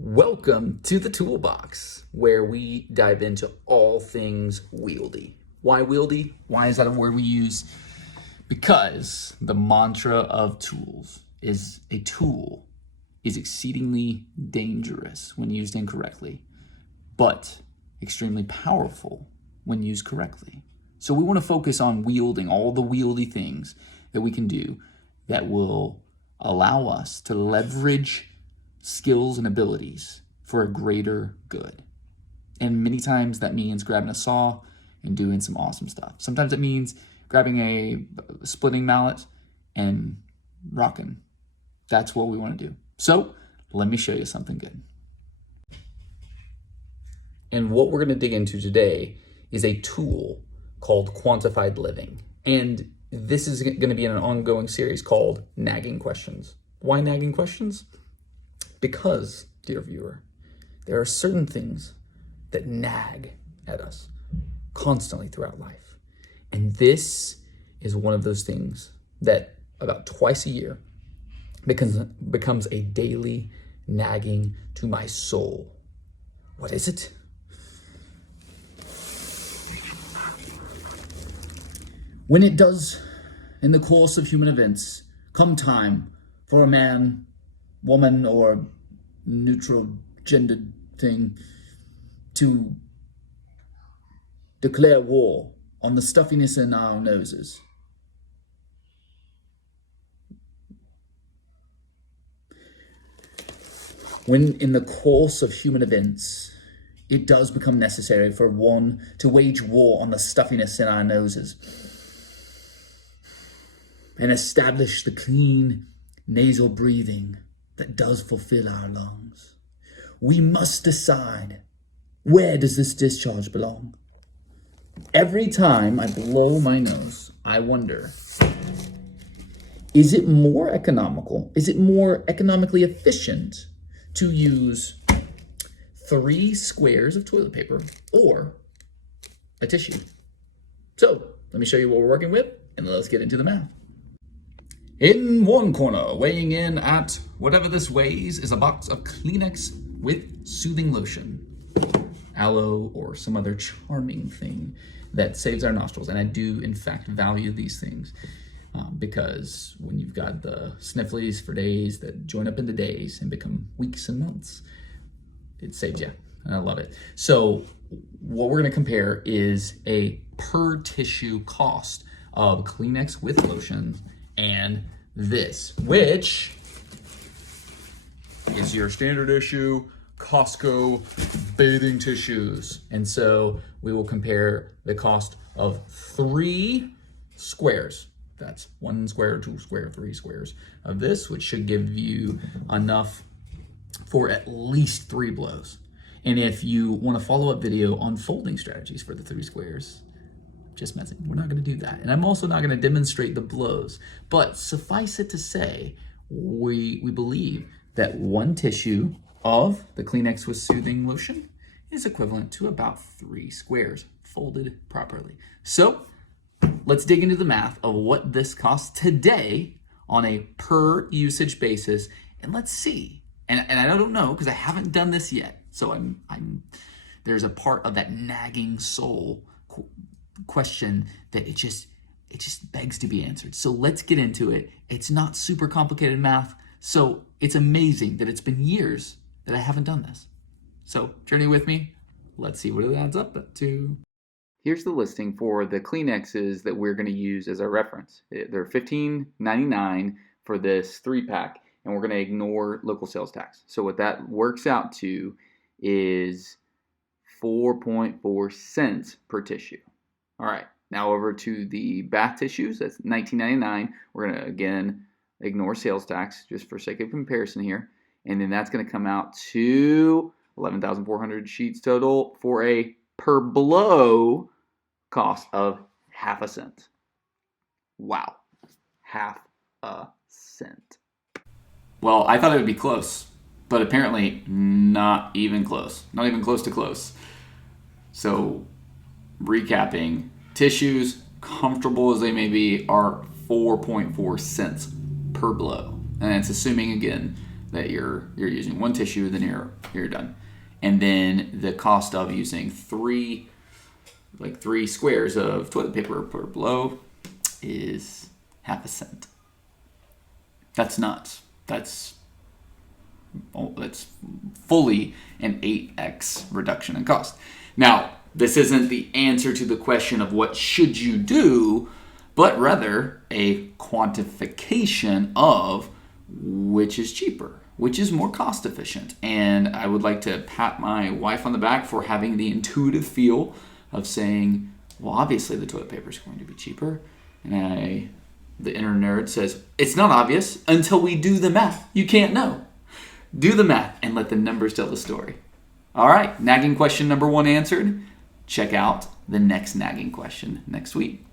Welcome to the Toolbox, where we dive into all things wieldy. Why wieldy? Why is that a word we use? Because the mantra of tools is a tool is exceedingly dangerous when used incorrectly, but extremely powerful when used correctly. So we want to focus on wielding all the wieldy things that we can do that will allow us to leverage skills and abilities for a greater good. And many times that means grabbing a saw and doing some awesome stuff. Sometimes it means grabbing a splitting mallet and rocking. That's what we want to do. So let me show you something good. And what we're going to dig into today is a tool called quantified living. And this is going to be in an ongoing series called Nagging Questions. Why nagging questions? Because, dear viewer, there are certain things that nag at us constantly throughout life. And this is one of those things that about twice a year becomes a daily nagging to my soul. What is it? When it does, in the course of human events, come time for a man, woman, or neutral gendered thing to declare war on the stuffiness in our noses. When in the course of human events, it does become necessary for one to wage war on the stuffiness in our noses and establish the clean nasal breathing that does fulfill our lungs. We must decide, where does this discharge belong? Every time I blow my nose, I wonder, is it more economical? Is it more economically efficient to use 3 squares of toilet paper or a tissue? So let me show you what we're working with, and let's get into the math. In one corner, weighing in at whatever this weighs, is a box of Kleenex with soothing lotion, aloe, or some other charming thing that saves our nostrils. And I do, in fact, value these things because when you've got the snifflies for days that join up into days and become weeks and months, it saves you, and I love it. So what we're gonna compare is a per tissue cost of Kleenex with lotion and this, which is your standard issue Costco bathing tissues. And so we will compare the cost of 3 squares. That's 1 square, 2 square, 3 squares of this, which should give you enough for at least 3 blows. And if you want a follow-up video on folding strategies for the 3 squares, just messing, we're not going to do that. And I'm also not going to demonstrate the blows. But suffice it to say, we believe that 1 tissue of the Kleenex with soothing lotion is equivalent to about 3 squares folded properly. So let's dig into the math of what this costs today on a per usage basis, and let's see. And I don't know because I haven't done this yet. So there's a part of that nagging soul question that it just begs to be answered. So let's get into it. It's not super complicated math, so it's amazing that it's been years that I haven't done this. So journey with me. Let's see what it adds up to. Here's the listing for the Kleenexes that we're going to use as our reference. They're $15.99 for this 3-pack, and we're going to ignore local sales tax. So what that works out to is 4.4 cents per tissue. All right, now over to the bath tissues. That's $19.99. We're going to, again, ignore sales tax just for sake of comparison here. And then that's going to come out to 11,400 sheets total for a per blow cost of half a cent. Wow, half a cent. Well, I thought it would be close, but apparently not even close. Not even close to close. So recapping, tissues, comfortable as they may be, are 4.4 cents per blow. And it's assuming, again, that you're using. One tissue, then you're done. And then the cost of using three squares of toilet paper per blow is half a cent. That's nuts. That's fully an 8x reduction in cost. Now, this isn't the answer to the question of what should you do, but rather a quantification of which is cheaper, which is more cost efficient. And I would like to pat my wife on the back for having the intuitive feel of saying, well, obviously the toilet paper is going to be cheaper. And the inner nerd says, it's not obvious until we do the math. You can't know. Do the math and let the numbers tell the story. All right, nagging question number 1 answered. Check out the next nagging question next week.